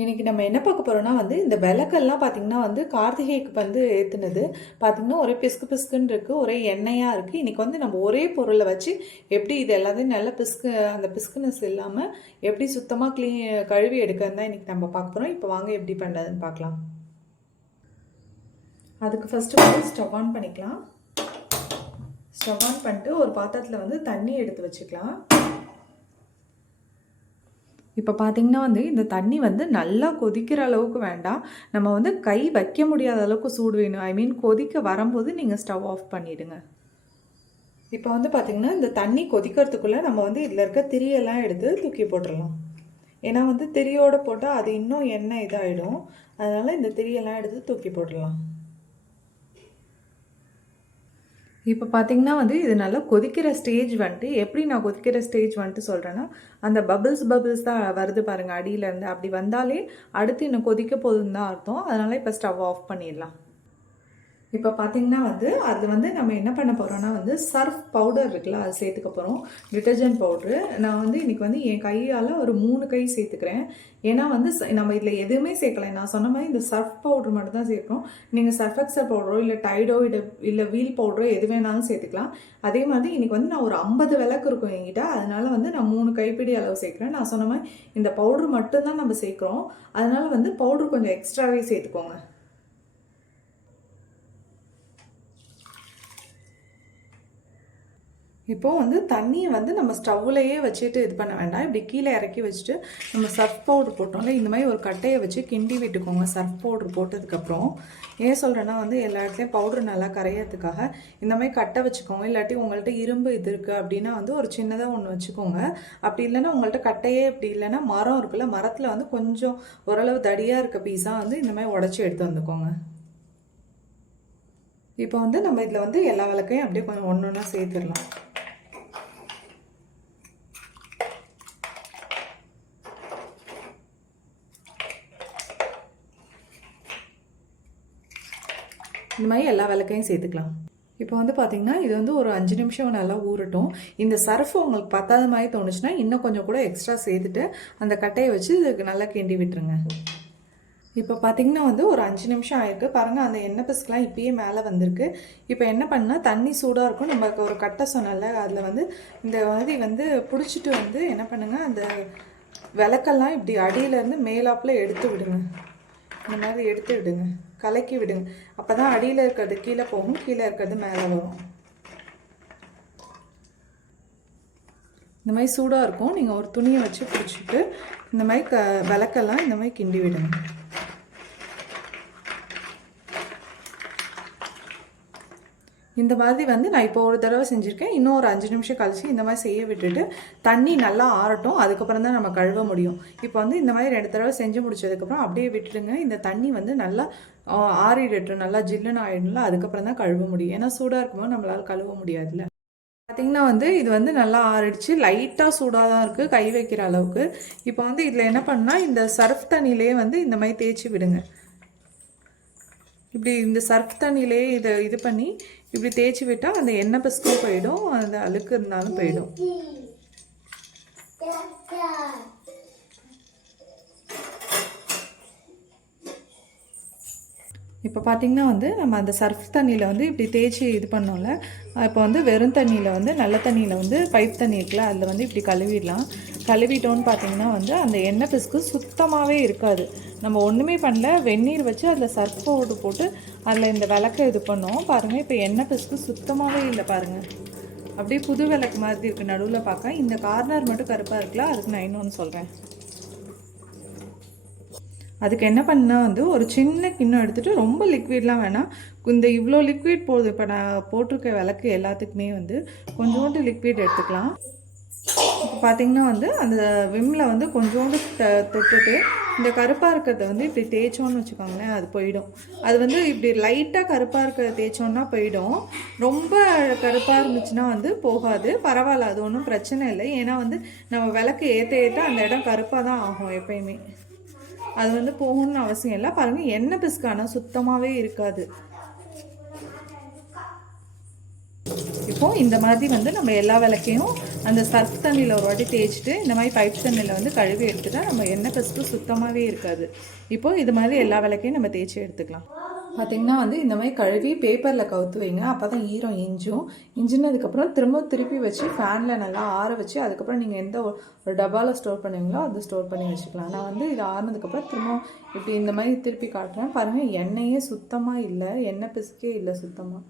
இன்னைக்கு நம்ம என்ன பார்க்க போறோம்னா இந்த விளக்கெல்லாம் பார்த்தீங்கன்னா கார்த்திகைக்கு ஏத்துனது பார்த்தீங்கன்னா ஒரே பிஸ்கு பிஸ்குன்னு இருக்கு, ஒரே எண்ணெயா இருக்கு. இன்னைக்கு நம்ம ஒரே பொருளை வச்சு எப்படி இது எல்லாத்தையும் நல்லா பிஸ்கு அந்த பிஸ்குனஸ் இல்லாமல் எப்படி சுத்தமாக கழுவி எடுக்கிறது தான் இன்னைக்கு நம்ம பார்க்க போறோம். இப்போ வாங்க எப்படி பண்ணுறதுன்னு பார்க்கலாம். அதுக்கு ஃபர்ஸ்ட் ஸ்டவ் ஆன் பண்ணிக்கலாம். ஸ்டவ் ஆன் பண்ணிட்டு ஒரு பாத்திரத்தில் தண்ணி எடுத்து வச்சுக்கலாம். இப்போ பார்த்தீங்கன்னா இந்த தண்ணி நல்லா கொதிக்கிற அளவுக்கு வேண்டாம். நம்ம கை வைக்க முடியாத அளவுக்கு சூடு வேணும். ஐ மீன் கொதிக்க வரும்போது நீங்கள் ஸ்டவ் ஆஃப் பண்ணிவிடுங்க. இப்போ பார்த்தீங்கன்னா இந்த தண்ணி கொதிக்கிறதுக்குள்ளே நம்ம இதில் இருக்க திரியெல்லாம் எடுத்து தூக்கி போட்டுடலாம். ஏன்னா திரியோடு போட்டால் அது இன்னும் எண்ணெய் இதாகிடும். அதனால் இந்த திரியெல்லாம் எடுத்து தூக்கி போட்டுடலாம். இப்போ பார்த்தீங்கன்னா இது நல்லா கொதிக்கிற ஸ்டேஜ் எப்படி நான் கொதிக்கிற ஸ்டேஜ் சொல்கிறேன்னா, அந்த பபிள்ஸ் தான் வருது பாருங்கள் அடியிலேருந்து. அப்படி வந்தாலே அடுத்து இன்னும் கொதிக்க போகுதுன்னு தான் அர்த்தம். அதனால் இப்போ ஸ்டவ் ஆஃப் பண்ணிடலாம். இப்போ பார்த்தீங்கன்னா அது நம்ம என்ன பண்ண போகிறோன்னா சர்ஃப் பவுடர் இருக்குல்ல, அது சேர்த்துக்க போகிறோம். டிட்டர்ஜென்ட் பவுட்ரு நான் இன்றைக்கி என் கையால் ஒரு 3 கை சேர்த்துக்கிறேன். ஏன்னா நம்ம இதில் எதுவுமே சேர்க்கலை. நான் சொன்ன மாதிரி இந்த சர்ஃப் பவுட்ரு மட்டும் தான் சேர்க்கணும். நீங்கள் சர்ஃப் எக்ஸல் பவுடரோ இல்லை டைடோ இல்லை வீல் பவுடரோ எது வேணாலும் சேர்த்துக்கலாம். அதே மாதிரி இன்றைக்கி நான் ஒரு 50 விளக்கு இருக்கும் என்கிட்ட. அதனால் நான் 3 கைப்பிடி அளவு சேர்க்குறேன். நான் சொன்ன மாதிரி இந்த பவுட்ரு மட்டும்தான் நம்ம சேர்க்குறோம். அதனால் பவுட்ரு கொஞ்சம் எக்ஸ்ட்ராவே சேர்த்துக்கோங்க. இப்போது தண்ணியை நம்ம ஸ்டவ்லையே வச்சுட்டு இது பண்ண வேண்டாம். இப்படி கீழே இறக்கி வச்சுட்டு நம்ம சர்ஃப் பவுட்ரு போட்டோம்ல, இந்த மாதிரி ஒரு கட்டையை வச்சு கிண்டி விட்டுக்கோங்க. சர்ஃப் பவுட்ரு போட்டதுக்கப்புறம் ஏன் சொல்கிறேன்னா எல்லா இடத்துலையும் பவுட்ரு நல்லா கரையிறதுக்காக இந்த மாதிரி கட்டை வச்சுக்கோங்க. இல்லாட்டி உங்கள்கிட்ட இரும்பு இது இருக்குது அப்படின்னா ஒரு சின்னதாக ஒன்று வச்சுக்கோங்க. அப்படி இல்லைன்னா உங்கள்கிட்ட கட்டையே இப்படி இல்லைன்னா மரம் இருக்குல்ல, மரத்தில் கொஞ்சம் ஓரளவு தடியாக இருக்க பீஸாக இந்த மாதிரி உடச்சி எடுத்து வந்துக்கோங்க. இப்போ நம்ம இதில் எல்லா விளக்கையும் அப்படியே கொஞ்சம் ஒன்று ஒன்றா சேர்த்துடலாம். இந்த மாதிரி எல்லா விளக்கையும் சேர்த்துக்கலாம். இப்போ பார்த்தீங்கன்னா இது ஒரு 5 நிமிஷம் நல்லா ஊறட்டும். இந்த சர்ஃப் உங்களுக்கு பத்தாத மாதிரி தோணுச்சுன்னா இன்னும் கொஞ்சம் கூட எக்ஸ்ட்ரா சேர்த்துட்டு அந்த கட்டையை வச்சு இதுக்கு நல்லா கிண்டி விட்டுருங்க. இப்போ பார்த்தீங்கன்னா ஒரு 5 நிமிஷம் ஆயிருக்கு பாருங்கள். அந்த எண்ணெய் பிஸ்கெலாம் இப்பயே மேலே வந்திருக்கு. இப்போ என்ன பண்ணால் தண்ணி சூடாக இருக்கும். நம்ம ஒரு கட்டை சொன்னல, அதில் இந்த பிடிச்சிட்டு என்ன பண்ணுங்கள், அந்த விளக்கெல்லாம் இப்படி அடியிலேருந்து மேலாப்பில் எடுத்து விடுங்க. இந்த மாதிரி எடுத்து விடுங்க, கலக்கி விடுங்க. அப்போ தான் அடியில் இருக்கிறது கீழே போகும், கீழே இருக்கிறது மேலே வரும். இந்த மாதிரி சூடாக இருக்கும். நீங்கள் ஒரு துணியை வச்சு பிடிச்சிட்டு இந்த மாதிரி விளக்கெல்லாம் இந்த மாதிரி கிண்டி விடுங்க. இந்த மாதிரி நான் இப்போ ஒரு தடவை செஞ்சுருக்கேன். இன்னும் ஒரு 5 நிமிஷம் கழிச்சு இந்த மாதிரி செய்ய விட்டுட்டு தண்ணி நல்லா ஆறட்டும். அதுக்கப்புறம் தான் நம்ம கழுவ முடியும். இப்போ இந்த மாதிரி 2 தடவை செஞ்சு முடிச்சதுக்கப்புறம் அப்படியே விட்டுடுங்க. இந்த தண்ணி நல்லா ஆறிடட்டும், நல்லா ஜில்லுன்னு ஆகிடும்ல, அதுக்கப்புறம் தான் கழுவ முடியும். ஏன்னா சூடாக இருக்கும்போது நம்மளால் கழுவ முடியாதுல்ல. பார்த்திங்கன்னா இது நல்லா ஆறிடுச்சு. லைட்டாக சூடாக தான் இருக்குது, கை வைக்கிற அளவுக்கு. இப்போ இதில் என்ன பண்ணால் இந்த சர்ஃப் தண்ணியிலே இந்த மாதிரி தேய்ச்சி விடுங்க. இப்படி இந்த சர்ஃப் தண்ணியிலே இது பண்ணி இப்படி தேய்ச்சி விட்டால் அந்த எண்ணெய் பிஸ்கும் போயிடும், அந்த அழுக்கு இருந்தாலும் போயிடும். இப்போ பார்த்திங்கன்னா நம்ம அந்த சர்ஃப் தண்ணியில் இப்படி தேய்ச்சி இது பண்ணோம்ல, இப்போ வெறும் தண்ணியில் நல்ல தண்ணியில் பைப் தண்ணி இருக்குல்ல, அதில் இப்படி கழுவிடலாம். கழுவிட்டோன்னு பார்த்திங்கன்னா அந்த எண்ணெய் பிஸ்கு சுத்தமாகவே இருக்காது. நம்ம ஒன்றுமே பண்ணல, வெந்நீர் வச்சு அதில் சர்ஃப் பவுடர் போட்டு அதில் இந்த விளக்கை இது பண்ணோம் பாருங்கள். இப்போ எண்ணெய் பிஸ்கு சுத்தமாகவே இல்லை பாருங்கள். அப்படியே புது விளக்கு மாதிரி இருக்குது. நடுவில் பார்க்க இந்த கார்னர் மட்டும் கருப்பாக இருக்குல்ல, அதுக்கு நான் இன்னொன்று சொல்கிறேன். அதுக்கு என்ன பண்ணால் ஒரு சின்ன கிண்ணம் எடுத்துகிட்டு, ரொம்ப லிக்விட்லாம் வேணாம், இந்த இவ்வளோ லிக்விட் போகுது. இப்போ நான் போட்டிருக்க விளக்கு எல்லாத்துக்குமே கொஞ்சோண்டு லிக்விட் எடுத்துக்கலாம். இப்போ பார்த்திங்கன்னா அந்த விம்மில் கொஞ்சோண்டு தொட்டுட்டு இந்த கருப்பாக இருக்கிறத இப்படி தேய்ச்சோன்னு வச்சுக்கோங்களேன், அது போயிடும். அது இப்படி லைட்டாக கருப்பாக இருக்கிறத தேய்ச்சோன்னா போயிடும். ரொம்ப கருப்பாக இருந்துச்சுன்னா போகாது. பரவாயில்ல, அது ஒன்றும் பிரச்சனை இல்லை. ஏன்னா நம்ம விளக்கு ஏற்ற அந்த இடம் கருப்பாக தான் ஆகும் எப்பயுமே. அது போகணும்னு அவசியம் இல்லை. பாருங்கள், எண்ணெய் பிஸ்கான சுத்தமாகவே இருக்காது. இப்போது இந்த மாதிரி வந்து நம்ம எல்லா விளக்கையும் அந்த சர்ஃப் தண்ணியில் ஒரு வாட்டி தேய்ச்சிட்டு இந்த மாதிரி பைப் தண்ணியில் வந்து கழுவி எடுத்துட்டா நம்ம எண்ணெய் பிசுக்கு சுத்தமாகவே இருக்காது. இப்போது இது மாதிரி எல்லா விளக்கையும் நம்ம தேய்ச்சி எடுத்துக்கலாம். பார்த்திங்கன்னா வந்து இந்த மாதிரி கழுவி பேப்பரில் கவுத்து வைங்க. அப்போ தான் ஈரம் இஞ்சினதுக்கப்புறம் திருப்பி வச்சு ஃபேனில் நல்லா ஆற வச்சு அதுக்கப்புறம் நீங்கள் எந்த ஒரு டப்பாவில் ஸ்டோர் பண்ணுவீங்களோ அது ஸ்டோர் பண்ணி வச்சுக்கலாம். நான் வந்து இது ஆறினதுக்கப்புறம் திரும்ப இப்படி இந்த மாதிரி திருப்பி காட்டுறேன் பாருங்கள். எண்ணெயே சுத்தமாக இல்லை, எண்ணெய் பிசுக்கே இல்லை சுத்தமாக.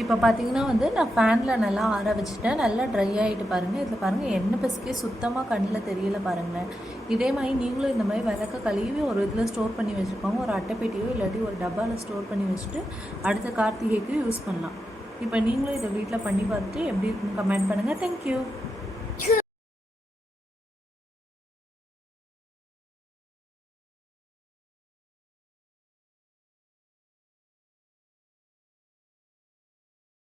இப்போ பார்த்தீங்கன்னா வந்து நான் ஃபேனில் நல்லா ஆற வச்சுட்டேன். நல்லா ட்ரை ஆகிட்டு பாருங்கள். இதில் பாருங்கள் எண்ணெய் பிசுக்கே சுத்தமாக கண்ணில் தெரியல பாருங்களேன். இதே மாதிரி நீங்களும் இந்த மாதிரி விளக்க கழுவி ஒரு இதில் ஸ்டோர் பண்ணி வச்சுக்கோங்க. ஒரு அட்டைப்பெட்டியோ இல்லாட்டி ஒரு டப்பாவில் ஸ்டோர் பண்ணி வச்சுட்டு அடுத்த கார்த்திகைக்கு யூஸ் பண்ணலாம். இப்போ நீங்களும் இதை வீட்டில் பண்ணி பார்த்துட்டு எப்படி இருக்குன்னு கமெண்ட் பண்ணுங்கள். தேங்க்யூ.